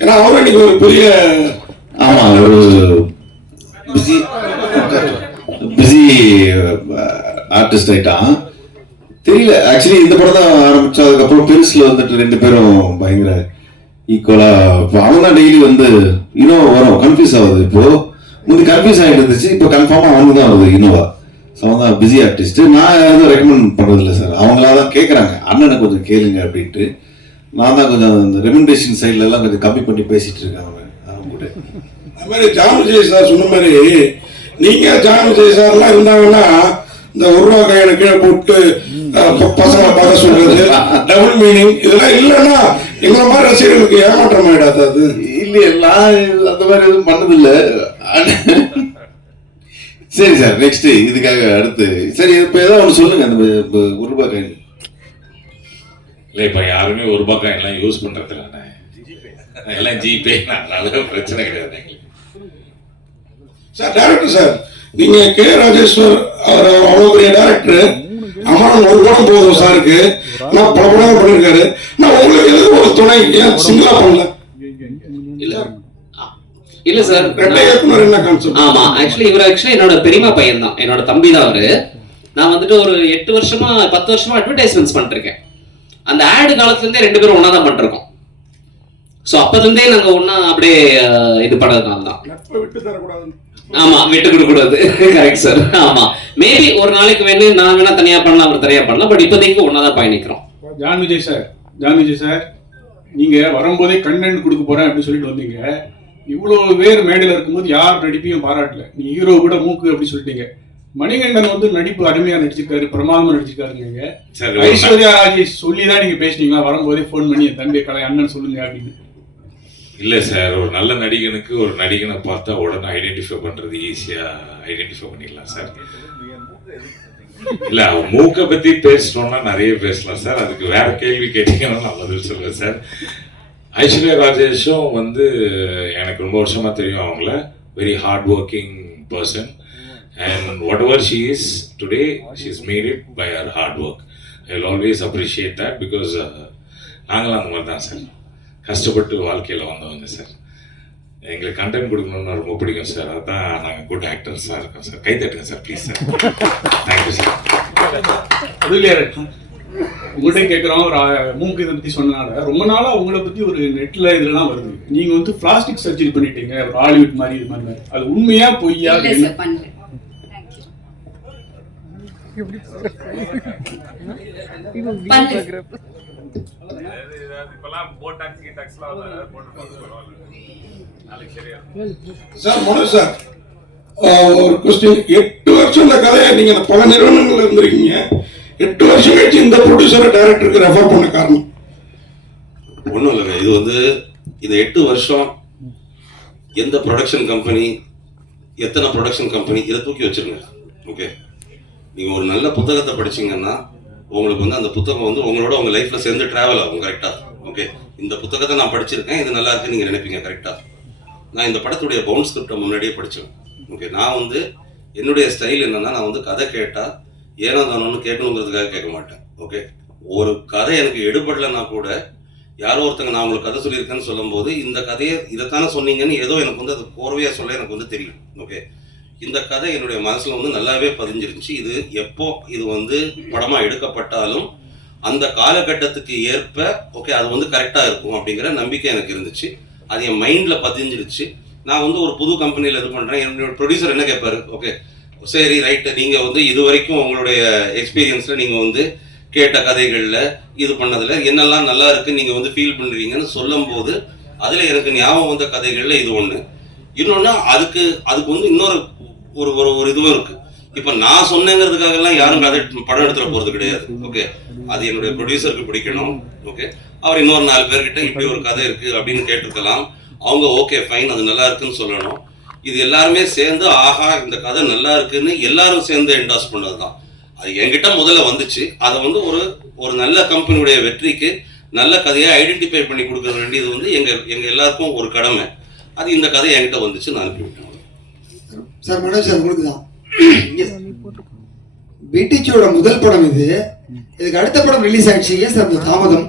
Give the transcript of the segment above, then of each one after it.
ஏன்னா அவரும் இன்னைக்கு ஒரு பெரிய ஒரு பிஸி ஆர்டிஸ்ட் ஆயிட்டான். தெரியல ஆக்சுவலி இந்த படம் தான் ஆரம்பிச்சா, அதுக்கப்புறம் பெருசுல வந்துட்டு ரெண்டு பேரும் பயங்கர ஈக்குவலா. அவன் தான் டெய்லி வந்து இன்னும் வரும், கன்ஃபியூஸ் ஆகுது. இப்போ முந்தி கன்ஃபியூஸ் ஆகிட்டு இருந்துச்சு, இப்போ கன்ஃபார்மா அவனுக்கு தான் வருது இனோவா. அவன் தான் பிஸி ஆர்டிஸ்ட். நான் எதுவும் ரெக்கமெண்ட் பண்றது இல்லை சார், அவங்களா தான் கேட்குறாங்க அண்ணனை கொஞ்சம் கேளுங்க அப்படின்ட்டு. நான் தான் கொஞ்சம் இந்த ரெமெண்டேஷன் சைட்ல எல்லாம் கொஞ்சம் கம்மி பண்ணி பேசிட்டு இருக்கேன் அவங்க கூட. அது மாதிரி ஜான் விஜய் சார் சொன்ன மாதிரி நீங்க ஜான் விஜய் சார்லாம் இருந்தாங்கன்னா இந்த ஒரு ரூபா கையில கீழே போட்டு பசங்களை பார்க்க சொல்றது, டபுள் மீனிங் இதெல்லாம் இல்லைன்னா எங்களை மாதிரி ரசிகர்களுக்கு ஏமாற்றம் ஆயிடாது. அது இல்லையே, நான் அந்த மாதிரி எதுவும் பண்ணதில்லை. சரி சார், நெக்ஸ்ட் இதுக்காக அடுத்து சரி இப்போ ஏதாவது ஒன்று சொல்லுங்க. அந்த ஒரு ரூபாய் காயின் இல்லை, இப்போ யாருமே ஒரு ரூபாய் காயின் எல்லாம் யூஸ் பண்றது இல்லைண்ணே, எல்லாம் ஜிபே. அதனால பிரச்சனை கிடையாது சார். டைரக்டர் சார், நீங்க கே ராஜேஸ்வர் அவர் அவ்வளவு பெரிய டைரக்டர், அமரன் ஒரு படம் போதும் சாருக்கு, நான் பல படம் பண்ணிருக்காரு. நான் உங்களுக்கு எதுக்கு ஒரு துணை ஏன் சிங்கிளா பண்ணல? இல்ல சார், ஆமா ஆக்சுவலி இவர் என்னோட பெரியமா பையன் தான், என்னோட தம்பி தான் அவரு. நான் வந்துட்டு ஒரு 8 வருஷமா 10 வருஷமா அட்வர்டைஸ்மெண்ட்ஸ் பண்ணிருக்கேன். அந்த ஆடு காலத்துல இருந்தே ரெண்டு பேரும் ஒன்னா தான் பண்ணிருக்கோம். சோ அப்பல இருந்தே நாங்க ஒன்னா அப்படியே இது பண்ணதுனால தான். ஆமா, விட்டு கொடுக்க கூடாது. Correct sir. ஆமா, மேபி ஒரு நாளைக்கு வேணும் நான் வேணா தனியா பண்ணலாம், அவர் தனியா பண்ணலாம். பட் இப்போதைக்கு ஒன்னாதான் பயணிக்கிறோம். ஜான் விஜய் சார், நீங்க வரும்போதே கண்டென்ட் கொடுக்க போறேன் அப்படின்னு சொல்லிட்டு வந்தீங்க. இவ்வளவு பேர் மேடையில இருக்கும்போது யார் நடிப்பையும் பாராட்டல. நீ ஹீரோ கூட மூக்கு அப்படி சொல்லிட்டீங்க. மணிகண்டன் வந்து நடிப்பு அருமையா நடிச்சிருக்காரு, பிரமாதமா நடிச்சிருக்காருங்க. ஐஸ்வர்யா ராஜேஷ் சொல்லிதான் நீங்க பேசினீங்களா வரும்போதே போன் பண்ணி என் தம்பி கலை அண்ணன் சொல்லுங்க அப்படின்னு? இல்ல சார், ஒரு நல்ல நடிகனுக்கு ஒரு நடிகனை பார்த்தா உடனே ஐடென்டிஃபை பண்றது ஈஸியா ஐடென்டிஃபை பண்ணிடலாம் சார். இல்ல, மூக்கை பத்தி பேசணும்னா நிறைய பேசலாம் சார். அதுக்கு வேற கேள்வி கேட்டீங்கன்னா நான் பதில் சொல்லுவேன் சார். ஐஸ்வர்யா ராஜேஷும் வந்து எனக்கு ரொம்ப வருஷமா தெரியும். அவங்கள very hard working person, and whatever she is today she is made it by her hard work. I will always appreciate that, because நாங்களும் அந்த மாதிரி தான் சார் கஷ்டப்பட்டு வாழ்க்கையில் வந்தவங்க சார். எங்களுக்கு கண்டென்ட் கொடுக்கணும்னு ரொம்ப பிடிக்கும் சார். அதுதான் நாங்கள் குட் ஆக்டர்ஸாக இருக்கோம் சார். கை தட்டுங்க sir please sir. Thank you sir. உங்கள்கிட்ட கேட்குறோம், மூக்கு இதை பற்றி சொன்னனால ரொம்ப நாளாக உங்களை பற்றி ஒரு நெட்டில் இதெல்லாம் வருது. நீங்கள் வந்து பிளாஸ்டிக் சர்ஜரி பண்ணிட்டீங்க, ஒரு ஹாலிவுட் மாதிரி இது மாதிரி. அது உண்மையா பொய்யா? சார் மனோஜ் சார், ஒரு கொஸ்டின். 8 வருஷம் இந்த கதையை நீங்க பல நிறுவனங்கள்ல இருந்திருக்கீங்க. 8 வருஷம் கழிச்சு இந்த ப்ரொடியூசர் டைரக்டருக்கு ரெஃபர் பண்ண காரணம் ஒன்றும் இல்லைங்க. இது வந்து இந்த 8 வருஷம் எந்த ப்ரொடக்ஷன் கம்பெனி, எத்தனை ப்ரொடக்ஷன் கம்பெனி, இதை தூக்கி வச்சிருங்க. ஓகே, நீங்கள் ஒரு நல்ல புத்தகத்தை படிச்சீங்கன்னா உங்களுக்கு வந்து அந்த புத்தகம் வந்து உங்களோட உங்கள் லைஃப்பில் சேர்ந்து ட்ராவல் ஆகும். கரெக்டாக? ஓகே, இந்த புத்தகத்தை நான் படிச்சிருக்கேன், இது நல்லா இருக்குன்னு நீங்கள் நினைப்பீங்க. கரெக்டாக? நான் இந்த படத்துடைய பவுண்ட் ஸ்கிரிப்டை முன்னாடியே படித்தேன். ஓகே, நான் வந்து என்னுடைய ஸ்டைல் என்னென்னா, நான் வந்து கதை கேட்டால் ஏனோ தானோன்னு கேட்கணுங்கிறதுக்காக கேட்க மாட்டேன். ஓகே, ஒரு கதை எனக்கு எடுபடலைன்னா கூட யாரோ ஒருத்தங்க நான் உங்களுக்கு கதை சொல்லியிருக்கேன்னு சொல்லும்போது இந்த கதையை இதைத்தானே சொன்னீங்கன்னு ஏதோ எனக்கு வந்து அது கோர்வையாக சொல்ல எனக்கு வந்து தெரியும். ஓகே, இந்த கதை என்னுடைய மனசில் வந்து நல்லாவே பதிஞ்சிருந்துச்சு. இது எப்போ இது வந்து படமாக எடுக்கப்பட்டாலும் அந்த காலகட்டத்துக்கு ஏற்ப ஓகே அது வந்து கரெக்டாக இருக்கும் அப்படிங்கிற நம்பிக்கை எனக்கு இருந்துச்சு. அது என் மைண்டில் பதிஞ்சிருச்சு. நான் வந்து ஒரு புது கம்பெனியில் இது பண்ணுறேன். என்னோட ப்ரொடியூசர் என்ன கேட்பாரு, ஓகே சரி ரைட்டு, நீங்கள் வந்து இது வரைக்கும் உங்களுடைய எக்ஸ்பீரியன்ஸில் நீங்கள் வந்து கேட்ட கதைகளில் இது பண்ணதில் என்னெல்லாம் நல்லா இருக்குன்னு நீங்கள் வந்து ஃபீல் பண்ணுறீங்கன்னு சொல்லும்போது அதில் எனக்கு ஞாபகம் வந்த கதைகளில் இது ஒன்று. இன்னொன்று அதுக்கு வந்து இன்னொரு ஒரு ஒரு இதுவும் இருக்குது. இப்போ நான் சொன்னேங்கிறதுக்காகலாம் யாரும் கதை படம் எடுத்துகிற போகிறது கிடையாது. ஓகே, அது என்னுடைய ப்ரொடியூசருக்கு பிடிக்கணும். ஓகே, அவர் இன்னொரு 4 பேர்கிட்ட இப்படி ஒரு கதை இருக்குது அப்படின்னு கேட்டிருக்கலாம். அவங்க ஓகே ஃபைன் அது நல்லா இருக்குன்னு சொல்லணும். இது எல்லாருமே சேர்ந்து ஆஹா இந்த கதை நல்லா இருக்குன்னு எல்லாரும் சேர்ந்து என்டாஸ் பண்ணது தான். அது என்கிட்ட முதல்ல வந்துச்சு. அதை வந்து ஒரு நல்ல கம்பெனியுடைய வெற்றிக்கு நல்ல கதையை ஐடென்டிஃபை பண்ணி கொடுக்க வேண்டியது வந்து எங்க எல்லாருக்கும் ஒரு கடமை. அது இந்த கதை என்கிட்ட வந்துச்சு, நான் அனுப்பிவிட்டேன். சார் மனோஜ் சார், உங்களுக்கு தான் பிடிஜியோட முதல் படம் இது. இதுக்கு அடுத்த படம் ரிலீஸ் ஆயிடுச்சு. ஏன் சார் இந்த தாமதம்?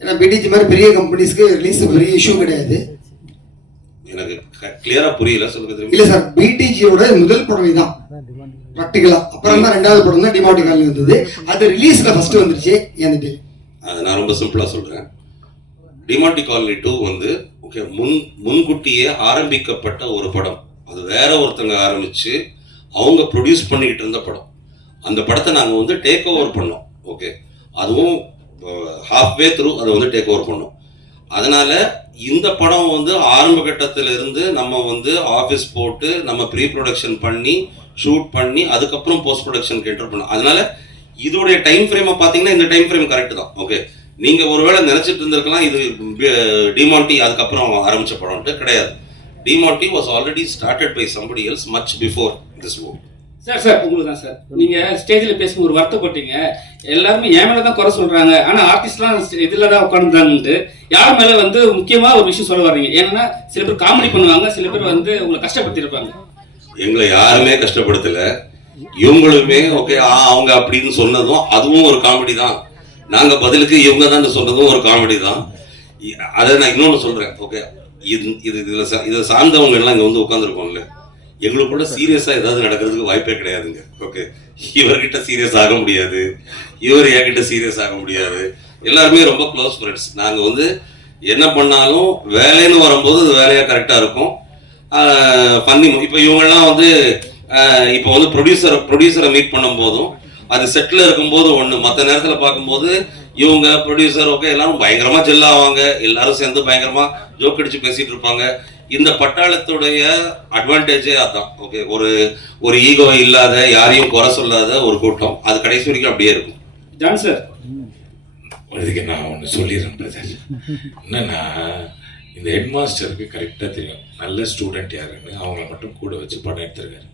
ஏன்னா பிடிஜி மாதிரி பெரிய கம்பெனிஸ்க்கு ரிலீஸ் பெரிய இஷ்யூ கிடையாது. கிளியரா புரியல, சொல்லுங்க திரும்பி. இல்ல சார், பிடிஜியோட முதல் படம் இதுதான் ப்ராக்டிகலா. அப்புறம் தான் ரெண்டாவது படம் தான் டிமாண்டி காலனி வந்தது. அது ரிலீஸ்ல ஃபர்ஸ்ட் வந்துருச்சு. ஏன்னுட்டு அது நான் ரொம்ப சிம்பிளா சொல்றேன். டிமாண்டி காலனி 2 வந்து ஓகே முன்கூட்டியே ஆரம்பிக்கப்பட்ட ஒரு படம். அது வேற ஒருத்தங்க ஆரம்பிச்சு அவங்க ப்ரொடியூஸ் பண்ணிக்கிட்டு இருந்த படம். அந்த படத்தை நாங்க வந்து டேக் ஓவர் பண்ணோம். ஓகே, அதுவும் ஹாஃப்வே த்ரூ அதை வந்து டேக் ஓவர் பண்ணோம். அதனால இந்த படம் வந்து ஆரம்ப கட்டத்துல இருந்து நம்ம வந்து ஆஃபீஸ் போட்டு நம்ம ப்ரீ ப்ரொடக்ஷன் பண்ணி ஷூட் பண்ணி அதுக்கப்புறம் போஸ்ட் ப்ரொடக்ஷனுக்கு என்டர் பண்ணோம். அதனால இதோடைய டைம் ஃப்ரேமை பார்த்தீங்கன்னா இந்த டைம் ஃப்ரேம் கரெக்ட் தான். ஓகே, நீங்க ஒருவேளை நினைச்சிட்டு இருந்திருக்கலாம் இது டிமாண்டி அதுக்கப்புறம் ஆரம்பிச்ச படம்ட்டு. கிடையாது. Demonte was already started by somebody else much before this work. Sir உங்களுக்கு தான் சார், நீங்க ஸ்டேஜ்ல பேசும்போது ஒரு வருத்தப்பட்டீங்க. எல்லாருமே என் மேல தான் குறை சொல்றாங்க, ஆனா ஆர்டிஸ்ட்லாம் இதுல தான் உட்காந்துட்டாங்கன்ட்டு. யார் மேல வந்து முக்கியமா ஒரு விஷயம் சொல்ல வர்றீங்க? ஏன்னா சில பேர் காமெடி பண்ணுவாங்க, சில பேர் வந்து உங்களை கஷ்டப்படுத்திருப்பாங்க. எங்களை யாருமே கஷ்டப்படுத்தல. இவங்களுமே ஓகே அவங்க அப்படின்னு சொன்னதும் அதுவும் ஒரு காமெடி தான். நாங்க பதிலுக்கு இவங்க தான் சொன்னதும் ஒரு காமெடி தான். அதை நான் இன்னொன்னு சொல்றேன். ஓகே, இதை சார்ந்தவங்க எல்லாம் இங்க வந்து உட்காந்துருக்கோம்ல, எங்களுக்குள்ள சீரியஸா ஏதாவது நடக்கிறதுக்கு வாய்ப்பே கிடையாதுங்க. ஓகே, இவர்கிட்ட சீரியஸ் ஆக முடியாது, இவர் என்கிட்ட சீரியஸ் ஆக முடியாது. எல்லாருமே ரொம்ப க்ளோஸ் ஃப்ரெண்ட்ஸ். நாங்க வந்து என்ன பண்ணாலும் வேலைன்னு வரும்போது அது வேலையா கரெக்டா இருக்கும். பண்ணி இப்போ இவங்கெல்லாம் வந்து இப்போ வந்து ப்ரொடியூசரை மீட் பண்ணும் போதும் அது செட்டில் இருக்கும்போது ஒன்று, மற்ற நேரத்தில் பார்க்கும்போது இவங்க ப்ரொடியூசர் ஓகே எல்லாரும் பயங்கரமா ஜெல் ஆவாங்க, எல்லாரும் சேர்ந்து பயங்கரமா ஜோக் அடிச்சு பேசிட்டு இருப்பாங்க. இந்த பட்டாளத்துடைய அட்வான்டேஜே அதான். ஓகே, ஒரு ஈகோ இல்லாத யாரையும் குறை சொல்லாத ஒரு கூட்டம். அது கடைசி வரைக்கும் அப்படியே இருக்கும். ஜான் சார், இதுக்கு நான் ஒன்று சொல்லிடுறேன் பிரதர். என்னன்னா இந்த ஹெட் மாஸ்டருக்கு கரெக்டாக தெரியும் நல்ல ஸ்டூடெண்ட் யாருன்னு. அவங்கள மட்டும் கூட வச்சு படம் எடுத்திருக்காரு.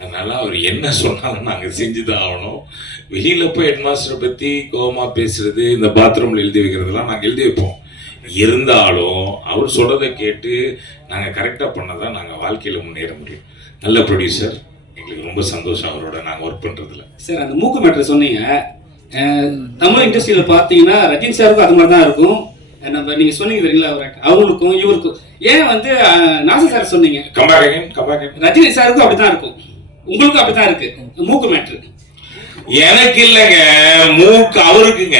அதனால அவர் என்ன சொன்னாலும் நாங்கள் செஞ்சுதான் ஆகணும். வெளியில் போய் ஹெட் மாஸ்டரை பற்றி கோபமாக பேசுறது, இந்த பாத்ரூமில் எழுதி வைக்கிறதுலாம் நாங்கள் எழுதி வைப்போம். இருந்தாலும் அவர் சொல்றதை கேட்டு நாங்கள் கரெக்டாக பண்ணதான் நாங்கள் வாழ்க்கையில் முன்னேற முடியும். நல்ல ப்ரொடியூசர், எங்களுக்கு ரொம்ப சந்தோஷம் அவரோட நாங்கள் ஒர்க் பண்ணுறதுல. சார் அந்த மூக்கு மேட்டர் சொன்னீங்க. தமிழ் இண்டஸ்ட்ரியில் பார்த்தீங்கன்னா ரஜினி சாருக்கும் அது மாதிரி தான் இருக்கும். நம்ம நீங்க சொன்னீங்க தெரியுங்களா, அவங்களுக்கும் இவருக்கும். ஏன் வந்து நாசர் சார் சொன்னீங்க, ரஜினி சாருக்கும் அப்படிதான் இருக்கும், உங்களுக்கும் அப்படிதான் இருக்கு மூக்கு மேட்ரு. எனக்கு இல்லைங்க, மூக்கு அவருக்குங்க.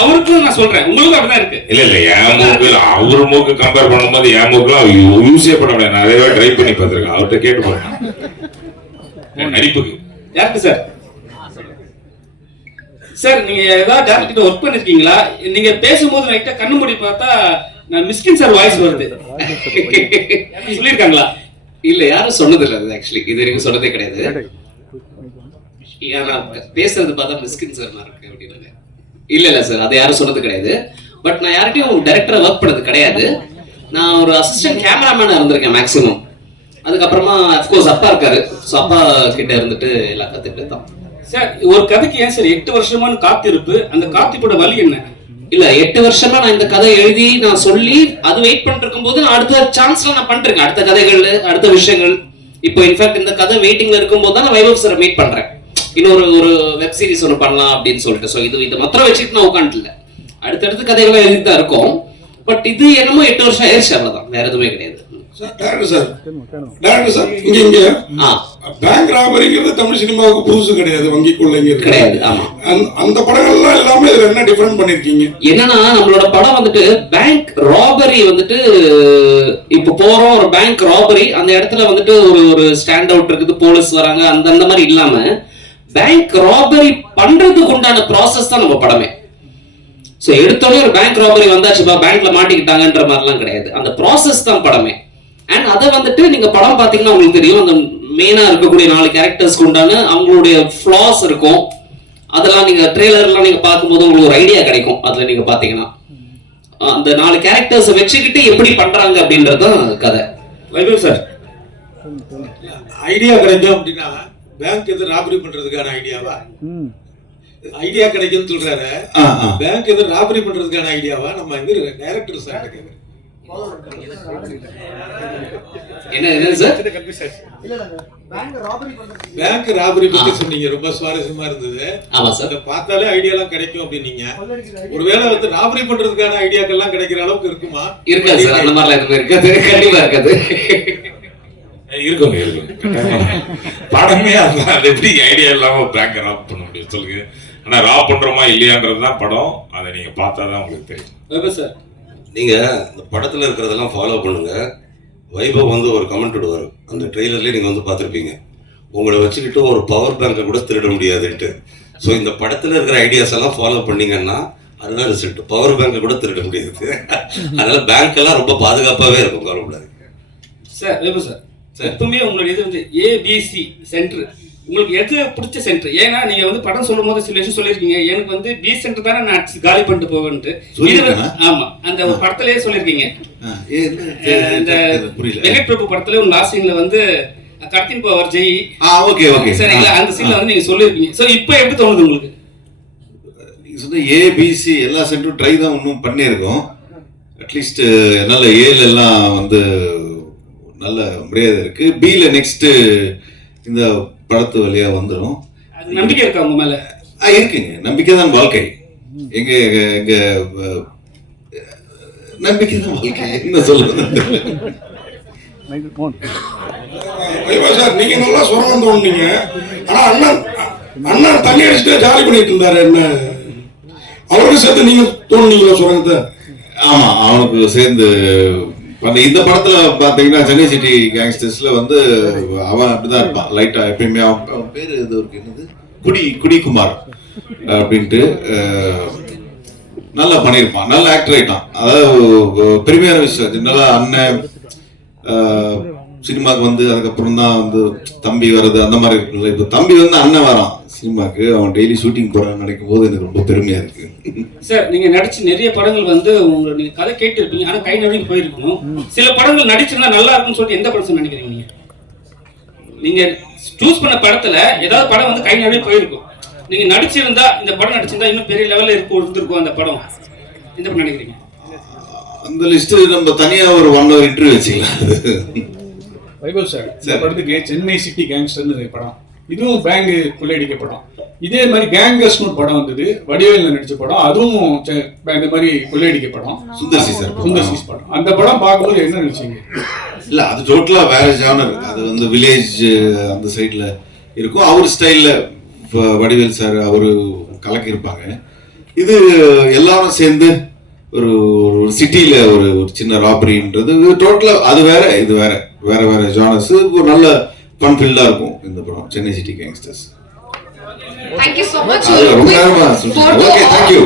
அவருக்கும் நான் சொல்றேன், உங்களுக்கும் அப்படிதான் இருக்கு. இல்ல என் மூக்கு அவரு மூக்கு கம்பேர் பண்ணும்போது என் மூக்குலாம் யூஸே பண்ண முடியாது. நிறைய ட்ரை பண்ணி பார்த்திருக்கேன். அவர்கிட்ட கேட்டு போறேன் நடிப்புக்கு. யாருக்கு சார்? சார் நீங்க ஏதாவது டேரக்டர் ஒர்க் பண்ணிருக்கீங்களா? நீங்க பேசும்போது ரைட்டா கண்ணு மூடி பார்த்தா நான் மிஸ்கின் சார் வாய்ஸ் வருது. சொல்லிருக்காங்களா? இல்ல, யாரும் சொன்னது இல்ல. அது ஆக்சுவலி இது வரைக்கும் சொன்னதே கிடையாது. பேசுறது பார்த்தா மிஸ்கின் சார் இருக்கு அப்படின்னு. இல்ல சார், அதை யாரும் சொன்னது கிடையாது. பட் நான் யார்கிட்டயும் டைரக்டரா ஒர்க் பண்ணது கிடையாது. நான் ஒரு அசிஸ்டன்ட் கேமராமேனா இருந்திருக்கேன் மேக்ஸிமம். அதுக்கப்புறமா அஃப்கோர்ஸ் அப்பா இருக்காரு. ஸோ அப்பா கிட்ட இருந்துட்டு எல்லாம் கத்துட்டு தான். சார் ஒரு கதைக்கு ஏன் சார் 8 வருஷமான காத்திருப்பு? அந்த காத்திருப்போட வழி என்ன? இல்ல 8 வருஷமா நான் இந்த கதை எழுதி நான் சொல்லி அது வெயிட் பண்ணிட்டு இருக்கும்போது நான் அடுத்த சான்ஸ்ல நான் பண்ணிருக்கேன். அடுத்த கதைகள், அடுத்த விஷயங்கள். இப்போ இன்ஃபேக்ட் இந்த கதை வெயிட்டிங்ல இருக்கும்போது தான் நான் வைபவ் சாரை மீட் பண்றேன். இன்னொரு வெப் சீரிஸ் ஒன்று பண்ணலாம் அப்படின்னு சொல்லிட்டு. ஸோ இது மாத்திரம் வச்சுட்டு நான் உட்காந்துல அடுத்தடுத்து கதைகள்லாம் எழுதி தான் இருக்கும். பட் இது என்னமோ 8 வருஷம் ஆயிடுச்சு, அவ்வளவுதான், வேற எதுவுமே கிடையாது. பேங்க் ராபரிங்கிறது தமிழ் சினிமாவுக்கு புதுசு கிடையாது, வங்கி கொள்ளைங்கிறது கிடையாது. ஆமா, அந்த படங்கள்லாம் எல்லாமே இதுல என்ன டிஃபரெண்ட் பண்ணிருக்கீங்க? என்னன்னா நம்மளோட படம் வந்துட்டு பேங்க் ராபரி வந்துட்டு இப்ப போறோம் ஒரு பேங்க் ராபரி, அந்த இடத்துல வந்துட்டு ஒரு ஸ்டாண்ட் அவுட் இருக்குது, போலீஸ் வராங்க, அந்த மாதிரி இல்லாம பேங்க் ராபரி பண்றதுக்கு உண்டான ப்ராசஸ் தான் நம்ம படமே. சோ எடுத்தோடனே ஒரு பேங்க் ராபரி வந்தாச்சுப்பா பேங்க்ல மாட்டிக்கிட்டாங்கன்ற மாதிரிலாம் கிடையாது. அந்த ப்ராசஸ் தான் படமே. அண்ட் அதை வந்துட்டு நீங்க படம் பாத்தீங்கன்னா உங்களுக்கு தெரியும், அந்த மெயினா இருக்கக்கூடிய 4 கேரக்டர்ஸ்க்கு உண்டான அவங்களுடைய ஃபிளாஸ் இருக்கும். அதெல்லாம் நீங்க ட்ரெய்லர்லாம் நீங்க பார்க்கும்போது உங்களுக்கு ஒரு ஐடியா கிடைக்கும். அதுல நீங்க பாத்தீங்கன்னா அந்த 4 கேரக்டர்ஸ் வச்சுக்கிட்டு எப்படி பண்றாங்க அப்படின்றதுதான் கதை. வைபவ் சார், ஐடியா கிடைக்கும் அப்படின்னா பேங்க் எது ராபரி பண்றதுக்கான ஐடியாவா? ஐடியா கிடைக்கும்னு சொல்றாரு. பேங்க் எது ராபரி பண்றதுக்கான ஐடியாவா? நம்ம டைரக்டர் சார் கேக்குறேன். என்ன சார்? பேங்க் ராபரி பத்தி சொன்னீங்க, ரொம்ப சுவாரஸ்யமா இருந்தது. ஆமா சார். அதை பார்த்தாலே ஐடியாலாம் கிடைக்கும் அப்படின்னீங்க. ஒருவேளை வந்து ராபரி பண்றதுக்கான ஐடியாக்கள்லாம் கிடைக்கிற அளவுக்கு இருக்குமா? இருக்காது சார், அந்த மாதிரிலாம் எதுவுமே இருக்காது, கண்டிப்பா இருக்காது. இருக்குங்க. படமே அதுதான். அது எப்படி ஐடியா இல்லாம பேங்க் ராப் பண்ண முடியும் சொல்லுங்க. ஆனா ராப் பண்றோமா இல்லையான்றது தான் படம். அதை நீங்க பார்த்தாதான் உங்களுக்கு தெரியும். சார் நீங்க இந்த படத்துல இருக்கிறதெல்லாம் ஃபாலோ பண்ணுங்க. வைபவ் வந்து ஒரு கமெண்ட் விடுவார், அந்த ட்ரெய்லர்லேயே நீங்கள் வந்து பார்த்துருப்பீங்க, உங்களை வச்சுக்கிட்டு ஒரு பவர் பேங்கை கூட திருட முடியாதுன்ட்டு. ஸோ இந்த படத்தில் இருக்கிற ஐடியாஸ் எல்லாம் ஃபாலோ பண்ணீங்கன்னா அதுதான் ரிசல்ட். பவர் பேங்கை கூட திருட முடியாது. அதனால பேங்க் எல்லாம் ரொம்ப பாதுகாப்பாகவே இருக்கும், கவலைப்படாது. சார் வேபு சார், எப்பவுமே உங்களுடைய இது வந்து ஏபிசி சென்டர், உங்களுக்கு எது பிடிச்ச சென்டர்? ஏன்னா நீங்க வந்து படம் சொல்லும் போது சில விஷயம் சொல்லியிருக்கீங்க, எனக்கு வந்து பி சென்டர் தானே நான் காலி பண்ணிட்டு போவேன்ட்டு. ஆமா, அந்த ஒரு படத்திலேயே சொல்லியிருக்கீங்க. இந்த வெங்கட் பிரபு படத்துல ஒரு லாஸ்ட் சீன்ல வந்து கத்தின் பவர் ஜெய், ஓகே ஓகே சரிங்களா, அந்த சீன்ல வந்து நீங்க சொல்லியிருக்கீங்க. சோ இப்போ எப்படி தோணுது உங்களுக்கு? நீங்க சொன்ன ஏபிசி எல்லா சென்டரும் ட்ரை தான் இன்னும் பண்ணியிருக்கோம். அட்லீஸ்ட் நல்ல ஏல எல்லாம் வந்து நல்ல மரியாதை இருக்கு. பில நெக்ஸ்ட் இந்த படத்து வழியா வந்துடும். நம்பிக்கை இருக்கா உங்க மேல? இருக்குங்க, நம்பிக்கை தான் வாழ்க்கை. எங்க எங்க நம்பிக்கை தான் வாழ்க்கை, என்ன சொல்றது? சார் நீங்க நல்லா சுரங்கம் தோணுனீங்க, ஆனா அண்ணன் தண்ணி அடிச்சுட்டு ஜாலி பண்ணிட்டு இருந்தாரு. என்ன அவருக்கு சேர்த்து நீங்க தோணுனீங்களா சுரங்கத்தை? ஆமா, அவனுக்கு சேர்ந்து இந்த படத்துல பாத்தீங்கன்னா சென்னை சிட்டி கேங்ஸ்டர்ஸ்ல வந்து அவன் அப்படிதான் இருப்பான் லைட்டா எப்பயுமே. அவன் பேரு இது இருக்கு, என்னது, குடிக்குமார் அப்படின்ட்டு நல்லா பண்ணியிருப்பான், நல்ல ஆக்டர் ஆயிட்டான். அதாவது பெருமையான விஷயம். நல்லா அண்ணன் சினிமாவுக்கு வந்து அதுக்கப்புறம் தான் வந்து தம்பி வர்றது அந்த மாதிரி இருக்குல்ல. இப்போ தம்பி வந்து அண்ணன் வரான் சினிமாக்கு, அவன் டெய்லி ஷூட்டிங் போறான்னு நினைக்கும் போது எனக்கு ரொம்ப பெருமையா இருக்கு. சார் நீங்க நடிச்ச நிறைய படங்கள் வந்து உங்க நீங்க கதை கேட்டு இருப்பீங்க, ஆனா கை நடுங்கி போயிருக்கணும். சில படங்கள் நடிச்சிருந்தா நல்லா இருக்கும்னு சொல்லிட்டு எந்த படம் நினைக்கிறீங்க நீங்க? நீங்க சூஸ் பண்ண படத்துல ஏதாவது படம் வந்து கை நடுங்கி போயிருக்கும், நீங்க நடிச்சிருந்தா இந்த படம் நடிச்சிருந்தா இன்னும் பெரிய லெவல்ல இருந்திருக்கும் அந்த படம், எந்த படம் நினைக்கிறீங்க? அந்த லிஸ்ட் நம்ம தனியா ஒரு 1 hour இன்டர்வியூ வச்சுக்கலாம். வைபவ் சார், இந்த படத்துக்கு சென்னை சிட்டி கேங்ஸ்டர்னு படம், இதுவும் பேங்க் கொள்ளையடிக்க படம். இதே மாதிரி கேங்கர்ஸ்னு ஒரு படம் வந்தது, வடிவேல்ல நடிச்ச படம், அதுவும் இந்த மாதிரி கொள்ளையடிக்க படம், சுந்தர்சி படம். அந்த படம் பார்க்கும்போது என்ன நினைச்சீங்க? இல்ல, அது டோட்டலா வேற ஜானர். அது வந்து வில்லேஜ் அந்த சைட்ல இருக்கும், அவர் ஸ்டைல்ல வடிவேல் சார் அவரு கலக்கி இருப்பாங்க. இது எல்லாரும் சேர்ந்து ஒரு சிட்டியில ஒரு சின்ன ராபரின்றது டோட்டலா அது வேற, இது வேற, வேற வேற ஜானர்ஸ். ஒரு நல்ல ஃபன் ஃபில்லா இருக்கும் இந்த படம் Chennai city gangsters. Thank you so much. ரொம்ப நேரமா சொல்றேன். Okay, thank you.